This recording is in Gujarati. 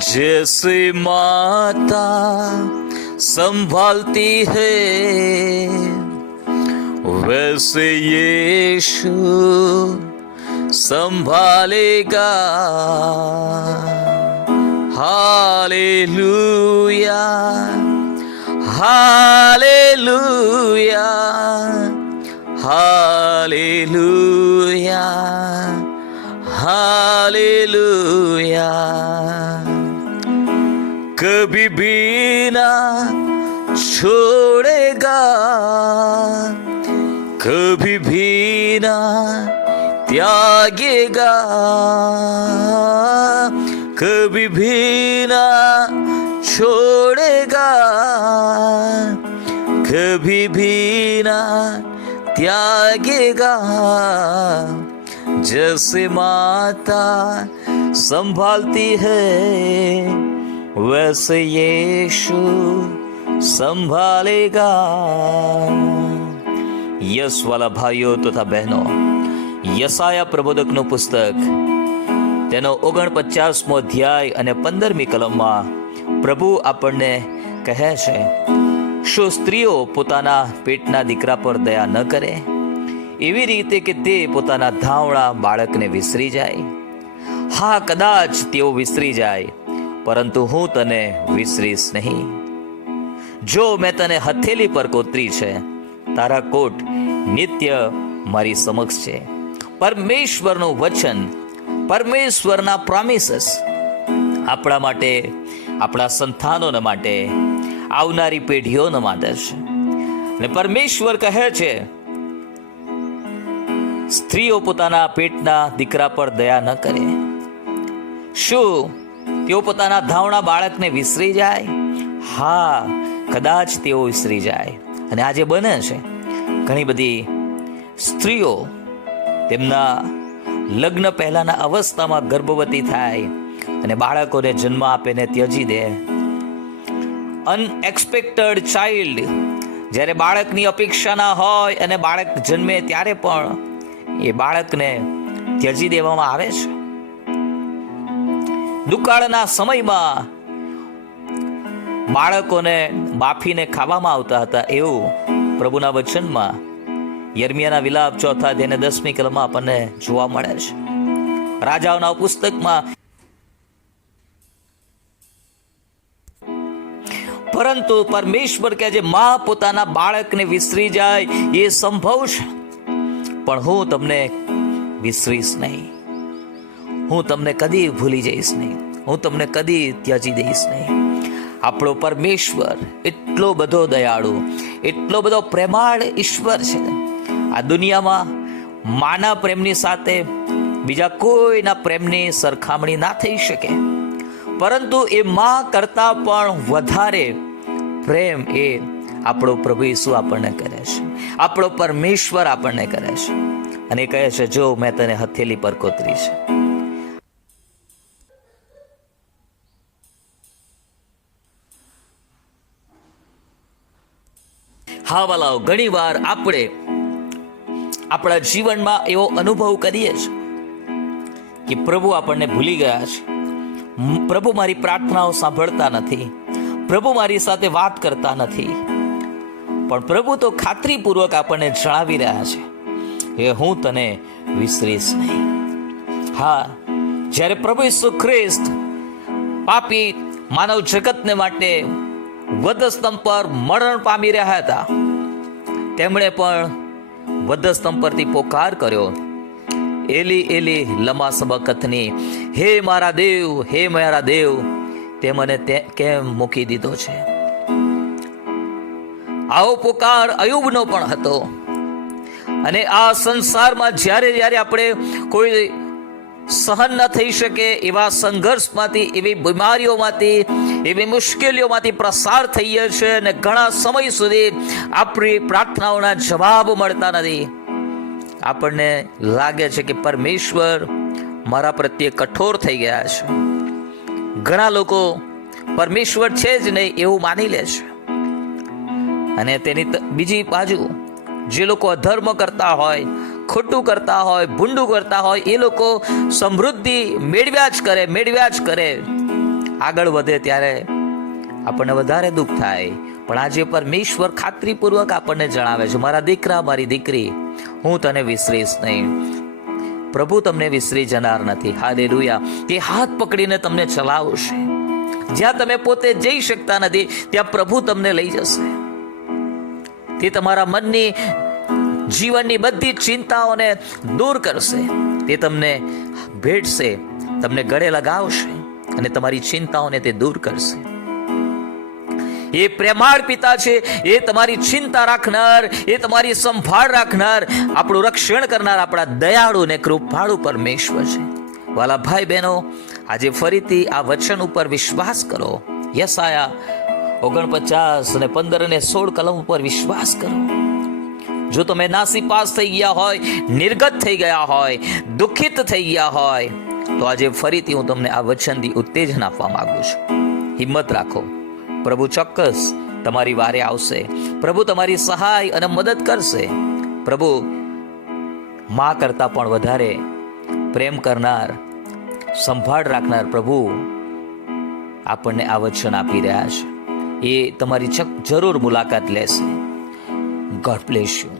जैसे माता संभालती है वैसे यीशु संभालेगा। Hallelujah hallelujah hallelujah hallelujah. कभी भी ना छोड़ेगा, कभी भी ना त्यागेगा, कभी भी ना छोड़ेगा, कभी भी ना त्यागेगा। जैसे माता संभालती है वैसे यीशु संभालेगा યસ વાલા ભાઈઓ તથા બહેનો યસાયા પ્રબોધકનું પુસ્તક તેનો ઓગણપચાસમો અધ્યાય અને પંદરમી કલમમાં પ્રભુ આપણને કહે છે શું સ્ત્રીઓ પોતાના પેટના દીકરા પર દયા ન કરે એવી રીતે કે તે પોતાના ધાવણા બાળકને વિસરી જાય હા કદાચ તેઓ વિસરી જાય પરંતુ હું તને વિસરીશ નહીં. જો મેં તને હથેલી પર કોતરી છે, તારા કોટ નિત્ય મારી સમક્ષ છે. પરમેશ્વરનું વચન પરમેશ્વરના પ્રોમિસસ આપણા માટે, આપણા સંતાનોને માટે, આવનારી પેઢીઓના માટે છે. અને પરમેશ્વર કહે છે, સ્ત્રીઓ પોતાના પેટના દીકરા પર દયા ન કરે. શું તેઓ પોતાના ધાવણા બાળકને વિસરી જાય? હા, કદાચ તેઓ વિસરી જાય. અને આજે બને છે, ઘણી બધી સ્ત્રીઓ તેમના લગ્ન પહેલાના અવસ્થામાં ગર્ભવતી થાય અને બાળકોને જન્મ આપીને ત્યજી દે. અનએક્સપેક્ટેડ ચાઇલ્ડ જ્યારે બાળકની અપેક્ષા ના હોય અને બાળક જન્મે ત્યારે પણ એ બાળકને ત્યજી દેવામાં આવે છે? દુકાળના સમયમાં બાળકોને બાફીને ખાવામાં આવતા હતા એવું પ્રભુના વચનમાં યર્મિયાના વિલાપ ચોથા તેને દસમી કલમમાં આપણને જોવા મળે છે. રાજાઓના પુસ્તકમાં પરંતુ પરમેશ્વર કે જે માં પોતાના બાળકને વિસરી જાય, એ સંભવ છે. પણ હું તમને વિસરીશ નહીં. હું તમને કદી ભૂલી જઈશ નહીં. હું તમને કદી ત્યજી દઈશ નહીં. આપણો પરમેશ્વર એટલો બધો દયાળુ, એટલો બધો પ્રેમાળ ઈશ્વર છે. આ દુનિયામાં માના પ્રેમની સાથે બીજા કોઈના પ્રેમની સરખામણી ના થઈ શકે. પરંતુ એ માં કરતા પણ વધારે પ્રેમ એ આપણો પ્રભુ ઈસુ આપણને કરે છે. આપણો પરમેશ્વર આપણને કરે છે. અને કહે છે, જો મેં તને હથેલી પર કોતરી છે હા વાલાઓ ઘણી વાર આપણે આપણા જીવનમાં એવો અનુભવ કરીએ છીએ કે પ્રભુ આપણને ભૂલી ગયા છે. પ્રભુ મારી પ્રાર્થનાઓ સાંભળતા નથી. પ્રભુ મારી સાથે વાત કરતા નથી. પણ પ્રભુ તો ખાતરીપૂર્વક આપણને જણાવી રહ્યા છે કે હું તને વિસરીશ નહીં. હા, જ્યારે પ્રભુ ઈસુ ખ્રિસ્ત પાપી માનવ જગતને માટે વધસ્તંભ પર મરણ પામી રહ્યા હતા તેમણે પણ વધસ્તંભ પરથી પોકાર કર્યો. એલી એલી લમા સબકતની હે મારા દેવ, હે મારા દેવ, તે મને તે કેમ મૂકી દીધો છે? આવો પોકાર અયુબનો પણ હતો. અને આ સંસારમાં જ્યારે જ્યારે આપણે કોઈ સહન ન થઈ શકે એવા સંઘર્ષમાંથી, એવી બીમારીઓમાંથી, એવી મુશ્કેલીઓમાંથી પ્રસાર થઈએ છે અને ઘણા સમય સુધી આપણી પ્રાર્થનાઓના જવાબ મળતા નથી. આપણને લાગે છે કે પરમેશ્વર મારા પ્રત્યે કઠોર થઈ ગયા છે. ઘણા લોકો પરમેશ્વર છે જ નહીં એવું માની લે છે. અને તેની બીજી બાજુ, જે લોકો અધર્મ કરતા હોય ખોટું કરતા હોય, ભૂંડું કરતા હોય, એ લોકો સમૃદ્ધિ મેળવ્યા જ કરે, મેળવ્યા જ કરે. આગળ વધે ત્યારે આપણને વધારે દુઃખ થાય. પણ આજે પરમેશ્વર ખાતરીપૂર્વક આપણને જણાવે છે, મારા દીકરા, મારી દીકરી, હું તને વિસરીશ નહીં. પ્રભુ તમને વિસરી જનાર નથી. હાલેલુયા. તે હાથ પકડીને તમને ચલાવશે. જ્યાં તમે પોતે જઈ શકતા નથી, ત્યાં પ્રભુ તમને લઈ જશે. તે તમારા મનની જીવનની બધી ચિંતાઓને દૂર કરશે. તે તમને ભેટશે, તમને ગળે લગાવશે અને તમારી ચિંતાઓને તે દૂર કરશે. એ પ્રેમાળ પિતા છે, એ તમારી ચિંતા રાખનાર, એ તમારી સંભાળ રાખનાર, આપણું રક્ષણ કરનાર આપણા દયાળુ ને કૃપાળુ પરમેશ્વર છે. વાલા ભાઈ બહેનો, આજે ફરીથી આ વચન ઉપર વિશ્વાસ કરો. યસાયા ઓગણપચાસ અને પંદર અને સોળ કલમ ઉપર વિશ્વાસ કરો. જો તમે નાસી પાસ થઈ ગયા હોય, નિર્ગત થઈ ગયા હોય, દુઃખિત થઈ ગયા હોય, તો આજે ફરીથી હું તમને આ વચનથી ઉત્તેજન આપવા માંગુ છું. હિંમત રાખો. પ્રભુ ચોક્કસ તમારી વારે આવશે. પ્રભુ તમારી સહાય અને મદદ કરશે. પ્રભુ માં કરતાં પણ વધારે પ્રેમ કરનાર, સંભાળ રાખનાર પ્રભુ આપણને આ વચન આપી રહ્યા છે. એ તમારી જરૂર મુલાકાત લેશે. God bless you